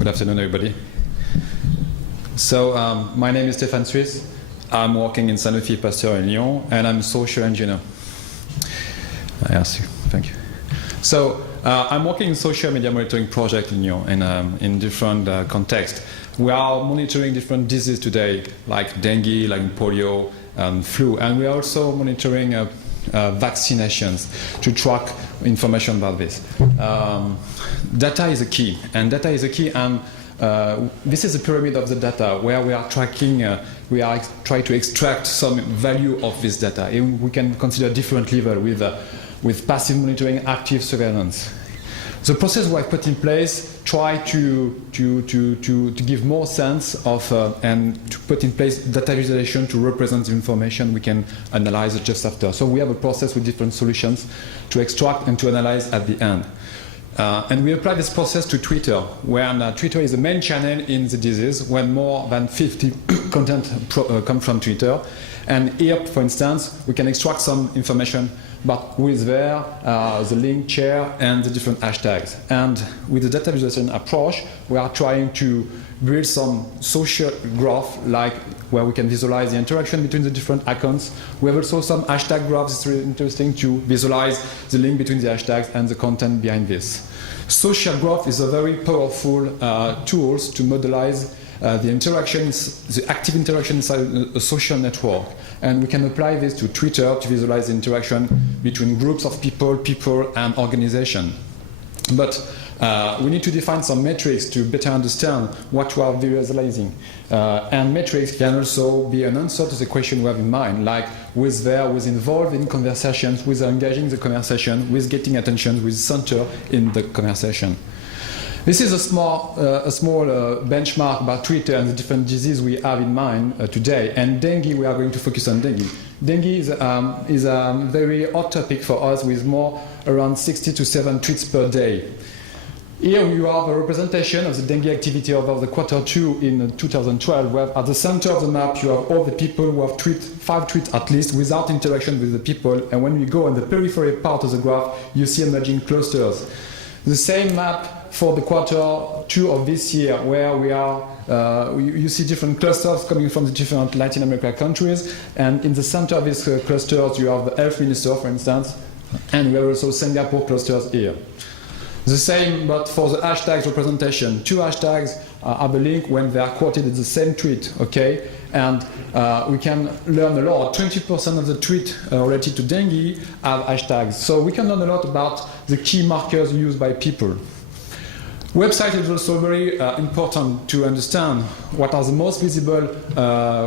Good afternoon, everybody. So, my name is Stephane Suisse. I'm working in Sanofi, Pasteur in Lyon, and I'm a social engineer. Yes, thank you. So, I'm working in social media monitoring project in Lyon, and in different contexts. We are monitoring different diseases today, like dengue, like polio, flu, and we are also monitoring vaccinations to track information about this. Data is a key, and this is a pyramid of the data where we are tracking, we are trying to extract some value of this data. And we can consider different levels with passive monitoring, active surveillance. The process we have put in place try to give more sense of and to put in place data visualization to represent the information we can analyze just after. So we have a process with different solutions to extract and to analyze at the end. And we apply this process to Twitter, where Twitter is the main channel in the disease, when more than 50 content come from Twitter. And here, for instance, we can extract some information, but with the link, share, and the different hashtags. And with the data visualization approach, we are trying to build some social graph, like where we can visualize the interaction between the different accounts. We have also some hashtag graphs. It's really interesting to visualize the link between the hashtags and the content behind this. Social graph is a very powerful tool to modelize the interactions, the active interaction inside a social network. And we can apply this to Twitter to visualize the interaction between groups of people, and organizations. But we need to define some metrics to better understand what we are visualizing. And metrics can also be an answer to the question we have in mind, like who's involved in conversations, who's engaging the conversation, who's getting attention, who's center in the conversation. This is a small benchmark about Twitter and the different diseases we have in mind today. And dengue, we are going to focus on dengue. Dengue is a very hot topic for us, with around 60 to 7 tweets per day. Here you have a representation of the dengue activity over the Q2 in 2012, where at the center of the map you have all the people who have 5 tweets at least, without interaction with the people. And when we go on the periphery part of the graph, you see emerging clusters. The same map for the Q2 of this year, where we are, you see different clusters coming from the different Latin American countries, and in the center of these clusters you have the health minister, for instance, and we have also Singapore clusters here. The same, but for the hashtags representation. 2 hashtags have a link when they are quoted in the same tweet, okay? And we can learn a lot. 20% of the tweets related to dengue have hashtags. So we can learn a lot about the key markers used by people. Website is also very important to understand what are the most visible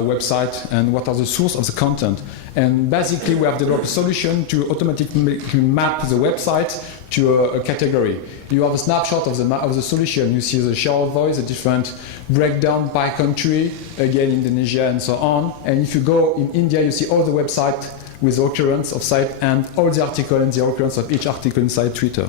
websites and what are the source of the content. And basically we have developed a solution to automatically map the website to a category. You have a snapshot of the solution. You see the share of voice, the different breakdown by country, again Indonesia and so on. And if you go in India, you see all the websites with the occurrence of site and all the article and the occurrence of each article inside Twitter.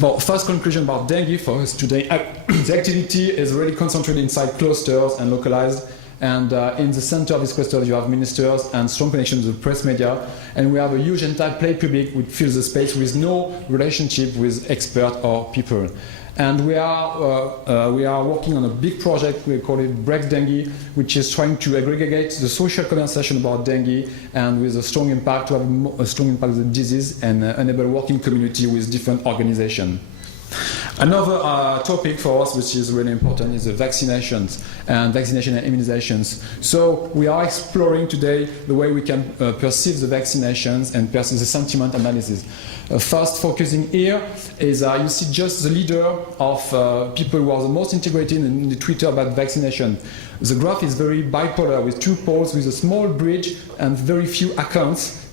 Well, first conclusion about dengue for us today, the activity is really concentrated inside clusters and localized. And in the center of these clusters, you have ministers and strong connections with press media. And we have a huge entire play public which fills the space with no relationship with experts or people. And we are working on a big project, we call it Break Dengue, which is trying to aggregate the social conversation about dengue, and with a strong impact, to have a strong impact on the disease and enable working community with different organizations. Another topic for us, which is really important, is the vaccinations and vaccination and immunizations. So we are exploring today the way we can perceive the vaccinations and perceive the sentiment analysis. First, focusing here is you see just the leader of people who are the most integrated in the Twitter about vaccination. The graph is very bipolar, with 2 poles with a small bridge and very few accounts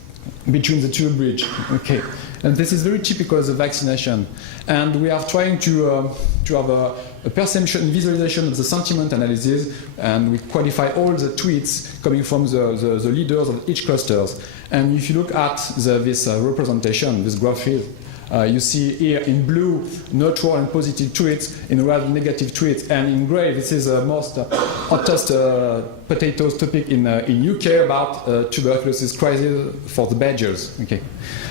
between the 2 bridges. Okay. And this is very typical of the vaccination. And we are trying to have a perception visualization of the sentiment analysis, and we qualify all the tweets coming from the leaders of each clusters. And if you look at this representation, this graph here, you see here in blue neutral and positive tweets, in red negative tweets, and in grey this is the most hottest potatoes topic in UK about tuberculosis crisis for the badgers. Okay,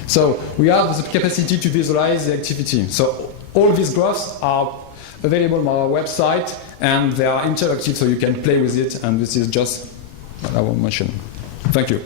so we have the capacity to visualize the activity. So all these graphs are available on our website, and they are interactive, so you can play with it, and this is just what I want to mention. Thank you.